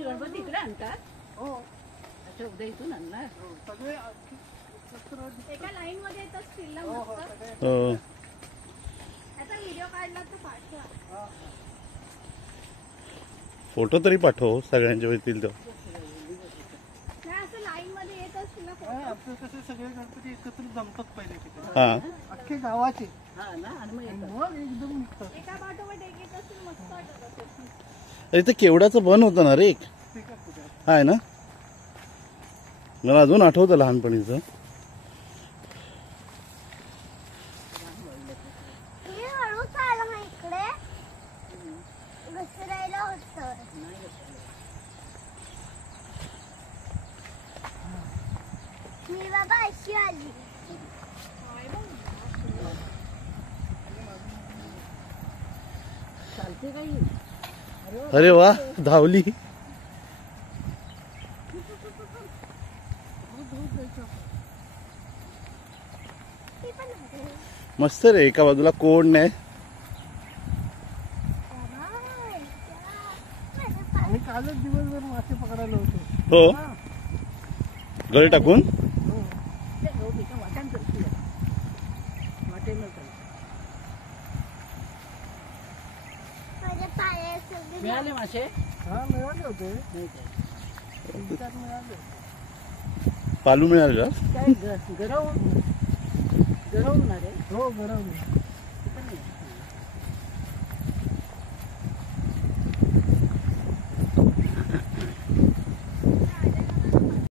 तुमचे गणपती इकडे आणतात? हो. अच्छा, उद्या इथून आणणार सगळे एका लाईन मध्ये येत असतील ना हो, मस्त. हो. आता व्हिडिओ काढला तर पाठवा. फोटो तरी पाठव सगळ्यांच्या येतील तो. नाही असं लाईन मध्ये येत असतील ना नाही, फोटो. आपले कसे सगळे गणपती एकत्र जमतात पहिले तिकडे. हा अख्खे गावाचे हा ना, आणि मग येतात. मग एकदम निघतात. एका पाठोपाठ एक येत असतील, मस्त वाटत असेल. अरे ते केवड्याचं बन होतं ना रे एक, ते का कुठे? आहे ना. मला अजून आठवतं लहानपणीचं. हळूच आला ना इकडे, घसरायला होतं. मी बाबा अशी आली. चालते काही. अरे वा, धावली. मस्त रे, एका बाजूला कोण नाही. आम्ही कालच दिवसभर मासे पकडायला होतो. हो, गळ टाकून. हो. वाटण करते वाटे मिळतात. माझ्या पायात सगळे मिळाले मासे? हा, मिळाले होते. नाही काय. 3-4 मिळाले. पालू मिळाल का? काय गरवणार आहे? हो, बरोबर.